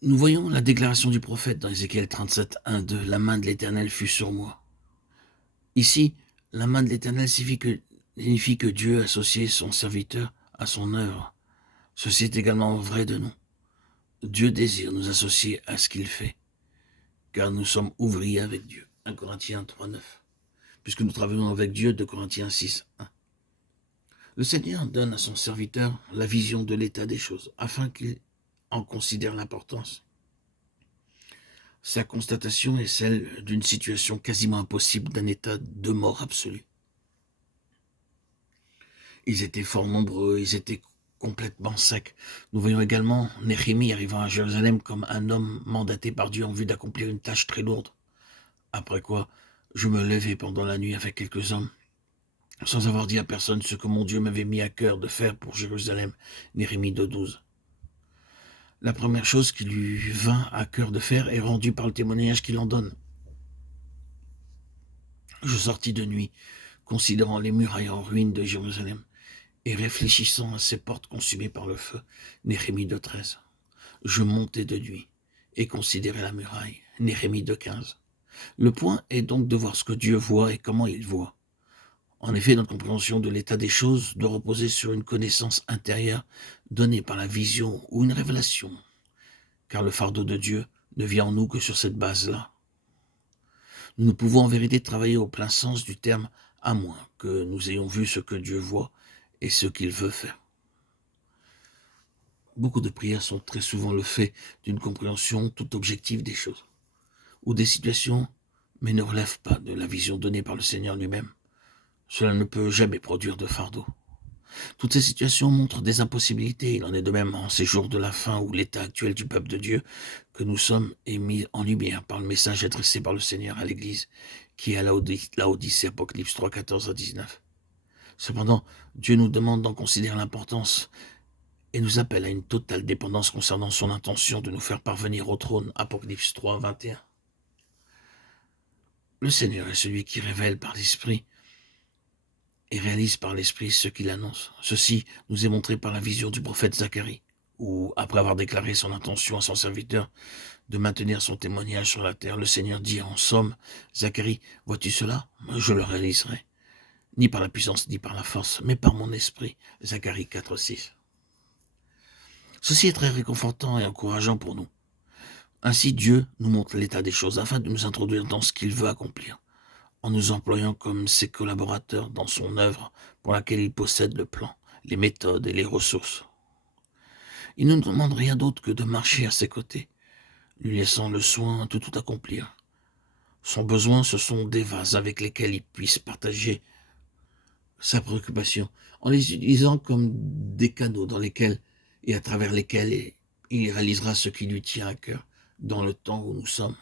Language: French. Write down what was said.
Nous voyons la déclaration du prophète dans Ézéchiel 37, 1, 2. La main de l'Éternel fut sur moi. Ici, la main de l'Éternel signifie que Dieu associe son serviteur à son œuvre. Ceci est également vrai de nous. Dieu désire nous associer à ce qu'il fait, car nous sommes ouvriers avec Dieu. 1 Corinthiens 3, 9. Puisque nous travaillons avec Dieu, 2 Corinthiens 6, 1. Le Seigneur donne à son serviteur la vision de l'état des choses, afin qu'il en considère l'importance. Sa constatation est celle d'une situation quasiment impossible, d'un état de mort absolue. Ils étaient fort nombreux, ils étaient complètement secs. Nous voyons également Néhémie arrivant à Jérusalem comme un homme mandaté par Dieu en vue d'accomplir une tâche très lourde. Après quoi, je me levai pendant la nuit avec quelques hommes, sans avoir dit à personne ce que mon Dieu m'avait mis à cœur de faire pour Jérusalem. Néhémie 2,12. La première chose qui lui vint à cœur de faire est rendue par le témoignage qu'il en donne. Je sortis de nuit, considérant les murailles en ruine de Jérusalem, et réfléchissant à ces portes consumées par le feu. Néhémie 2,13. Je montai de nuit, et considérai la muraille. Néhémie 2,15. Le point est donc de voir ce que Dieu voit et comment il voit. En effet, notre compréhension de l'état des choses doit reposer sur une connaissance intérieure donnée par la vision ou une révélation, car le fardeau de Dieu ne vient en nous que sur cette base-là. Nous ne pouvons en vérité travailler au plein sens du terme à moins que nous ayons vu ce que Dieu voit et ce qu'il veut faire. Beaucoup de prières sont très souvent le fait d'une compréhension toute objective des choses, ou des situations, mais ne relèvent pas de la vision donnée par le Seigneur lui-même. Cela ne peut jamais produire de fardeau. Toutes ces situations montrent des impossibilités. Il en est de même en ces jours de la fin où l'état actuel du peuple de Dieu que nous sommes est mis en lumière par le message adressé par le Seigneur à l'Église, qui est à Laodicée, Apocalypse 3, 14 à 19. Cependant, Dieu nous demande d'en considérer l'importance et nous appelle à une totale dépendance concernant son intention de nous faire parvenir au trône, Apocalypse 3, 21. Le Seigneur est celui qui révèle par l'Esprit et réalise par l'Esprit ce qu'il annonce. Ceci nous est montré par la vision du prophète Zacharie, où, après avoir déclaré son intention à son serviteur de maintenir son témoignage sur la terre, le Seigneur dit en somme, « Zacharie, vois-tu cela? Je le réaliserai, ni par la puissance, ni par la force, mais par mon esprit. » Zacharie 4, 6. Ceci est très réconfortant et encourageant pour nous. Ainsi, Dieu nous montre l'état des choses afin de nous introduire dans ce qu'il veut accomplir, en nous employant comme ses collaborateurs dans son œuvre pour laquelle il possède le plan, les méthodes et les ressources. Il ne nous demande rien d'autre que de marcher à ses côtés, lui laissant le soin de tout accomplir. Son besoin, ce sont des vases avec lesquels il puisse partager sa préoccupation, en les utilisant comme des canaux dans lesquels et à travers lesquels il réalisera ce qui lui tient à cœur dans le temps où nous sommes.